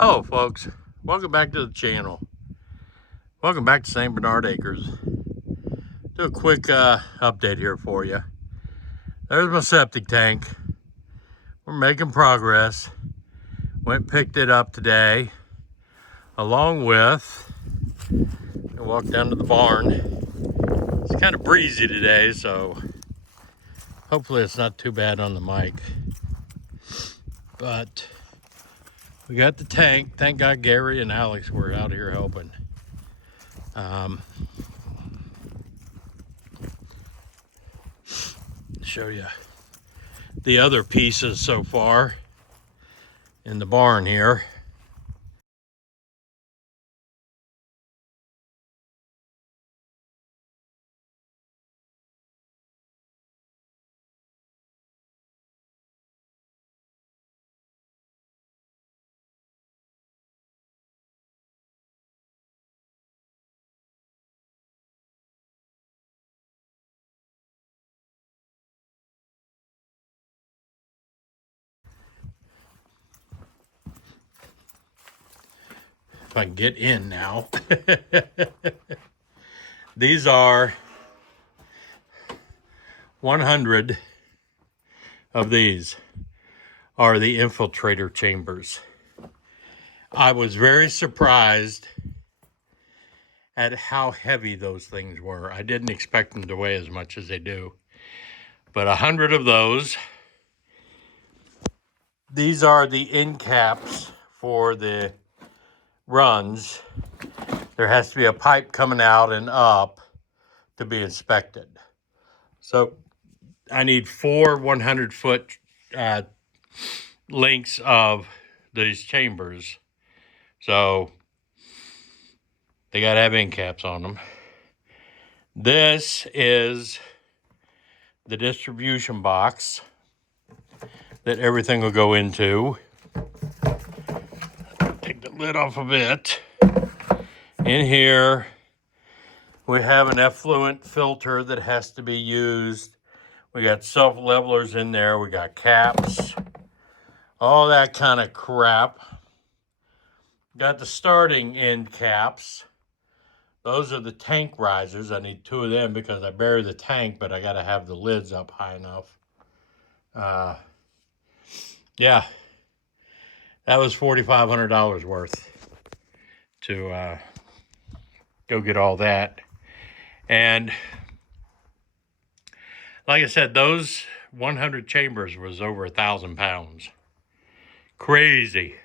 Hello folks, welcome back to the channel. Welcome back to St. Bernard Acres. Do a quick update here for you. There's my septic tank. We're making progress. Went and picked it up today, along with, I walked down to the barn. It's kind of breezy today, so hopefully it's not too bad on the mic. But we got the tank. Thank God Gary and Alex were out here helping. Show you the other pieces so far in the barn here. If I can get in now. These are 100 of these are the infiltrator chambers. I was very surprised at how heavy those things were. I didn't expect them to weigh as much as they do. But 100 of those. These are the end caps for the runs. There has to be a pipe coming out and up to be inspected. So I need 4 100-foot lengths of these chambers. So they got to have end caps on them. This is the distribution box that everything will go into. Take the lid off of it. In here, we have an effluent filter that has to be used. We got self-levelers in there. We got caps, all that kind of crap. Got the starting end caps. Those are the tank risers. I need 2 of them because I bury the tank, but I got to have the lids up high enough. Yeah, that was $4,500 worth to go get all that. And like I said, those 100 chambers was over 1,000 pounds. Crazy.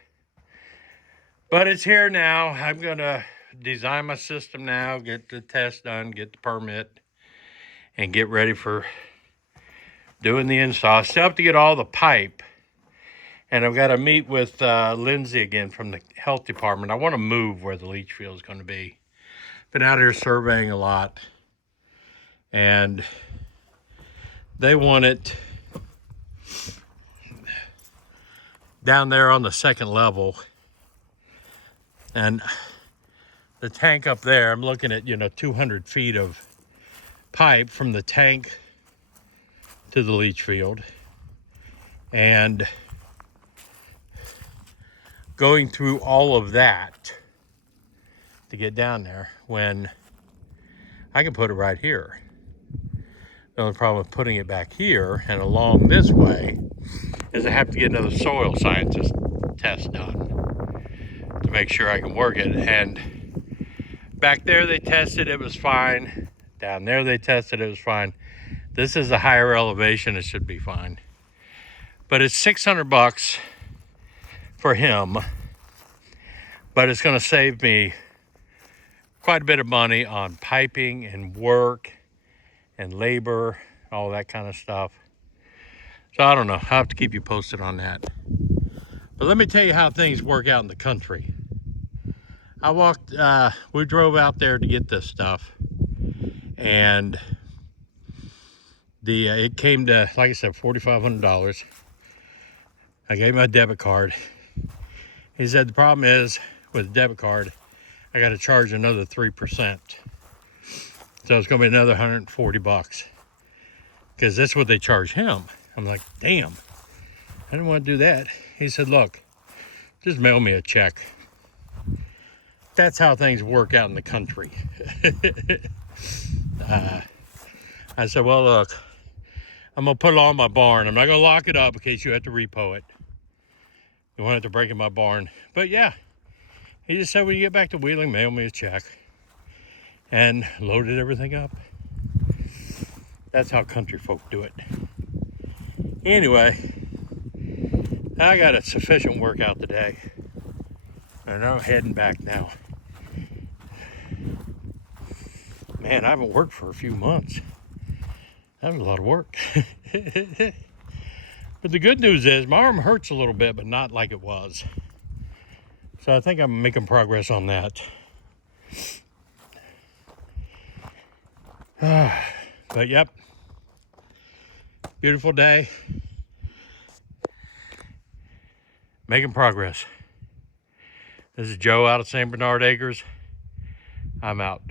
But it's here now. I'm going to design my system now, get the test done, get the permit, and get ready for doing the install. I still have to get all the pipe. And I've got to meet with Lindsay again from the health department. I want to move where the leach field is going to be. Been out here surveying a lot. And they want it down there on the 2nd level. And the tank up there, I'm looking at, 200 feet of pipe from the tank to the leach field. And going through all of that to get down there when I can put it right here. The only problem with putting it back here and along this way is I have to get another soil scientist test done to make sure I can work it. And back there they tested, it was fine. Down there they tested, it was fine. This is a higher elevation, it should be fine. But it's $600 for him, but it's going to save me quite a bit of money on piping and work and labor, all that kind of stuff. So I don't know, I'll have to keep you posted on that. But let me tell you how things work out in the country. We drove out there to get this stuff, and it came to, like I said, $4,500. I gave him my debit card. He said the problem is with the debit card, I got to charge another 3%. So it's going to be another $140 because that's what they charge him. I'm like, damn, I didn't want to do that. He said, look, just mail me a check. That's how things work out in the country. I said, well, look, I'm going to put it on my barn. I'm not going to lock it up in case you have to repo it. You won't have to break in my barn. But yeah, he just said, when you get back to Wheeling, mail me a check. And loaded everything up. That's how country folk do it. Anyway, I got a sufficient workout today. And I'm heading back now. Man, I haven't worked for a few months. That was a lot of work. But the good news is my arm hurts a little bit, but not like it was. So I think I'm making progress on that. But yep, beautiful day. Making progress. This is Joe out of St. Bernard Acres. I'm out.